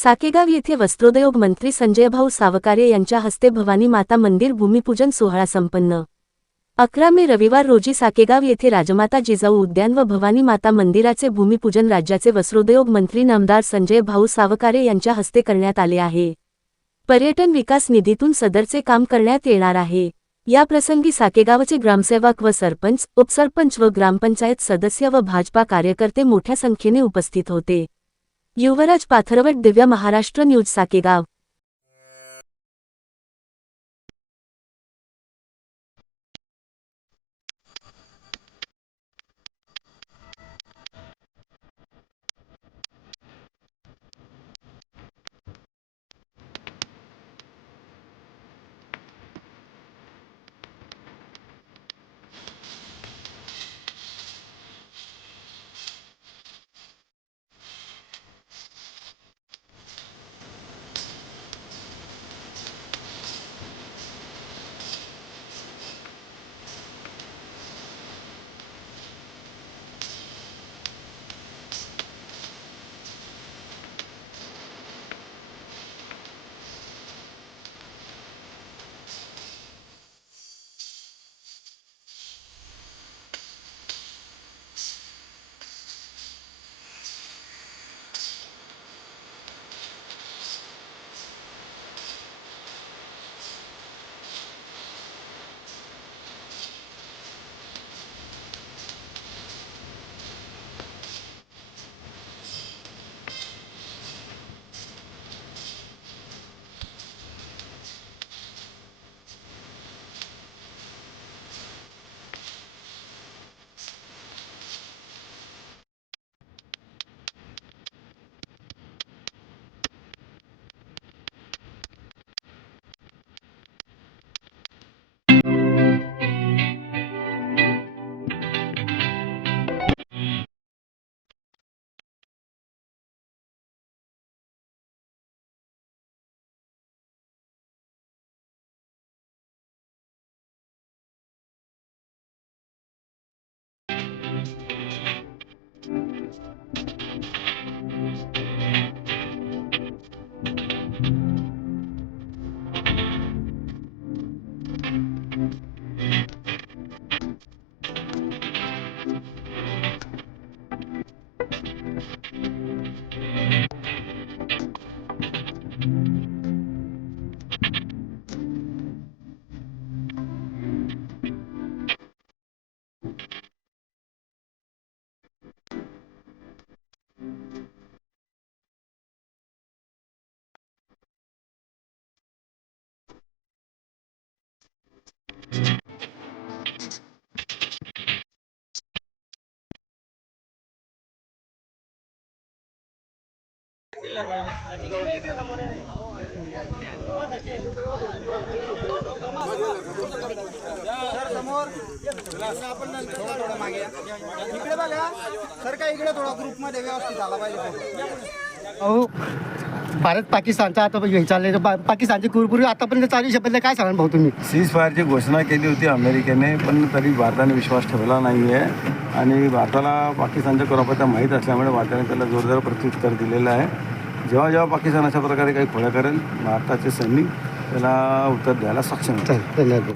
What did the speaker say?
साकेगाव येथे वस्त्रोद्योग मंत्री संजयभाऊ सावकारे यांच्या हस्ते भवानी माता मंदिर भूमिपूजन सोहळा संपन्न। 11 मे रविवार रोजी साकेगाव येथे राजमाता जिजाऊ उद्यान व भवानी माता मंदिराचे भूमिपूजन राज्याचे वस्त्रोद्योग मंत्री नामदार संजयभाऊ सावकारे यांच्या हस्ते करण्यात आले आहे। पर्यटन विकास निधीतून सदरचे काम करण्यात येणार आहे। या प्रसंगी साकेगावचे ग्रामसेवक व सरपंच, उपसरपंच व ग्रामपंचायत सदस्य व भाजपा कार्यकर्ते मोठ्या संख्येने उपस्थित होते। युवराज पाथरवट, दिव्य महाराष्ट्र न्यूज, साकेगाव। इकडे बघा सर, काय इकडे थोडा ग्रुप मध्ये व्यवस्थित आला पाहिजे। अहो, भारत पाकिस्तानचा आता हे चाललंय, पाकिस्तानची पूर्वी आतापर्यंत चालू शपथला काय सांगा भाऊ तुम्ही? सीज फायरची घोषणा केली होती अमेरिकेने, पण तरी भारताने विश्वास ठेवला नाही आहे आणि भारताला पाकिस्तानच्या कुरापत्या माहीत असल्यामुळे भारताने त्याला जोरदार प्रत्युत्तर दिलेलं आहे। जेव्हा जेव्हा पाकिस्तान अशा प्रकारे काही खोड्या करेल, भारताचे सैनिक त्याला उत्तर द्यायला सक्षम होतील। धन्यवाद।